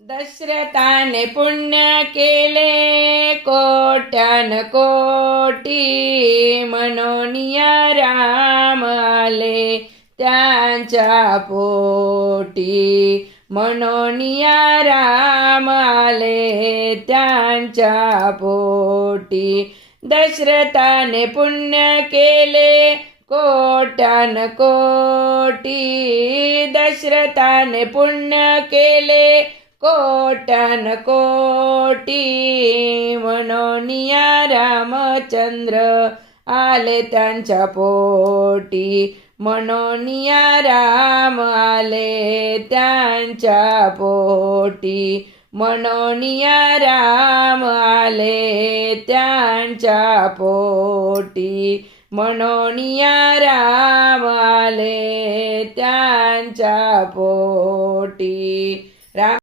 दशरथाने पुण्य केले कोट्यान कोटी, मनोनिया राम आले त्यांच्या पोटी. मनोनिया राम आले त्यांच्या पोटी. दशरथाने पुण्य केले कोट्यान कोटी, दशरथाने पुण्य केले कोट्यान कोटी. मनोनिया रामचंद्र आले त्यांच्या पोटी. मनोनिया राम आले त्यांच्या पोटी. मनोनिया राम आले त्यांच्या पोटी. मनोनिया राम आले त्यांच्या पोटी. राम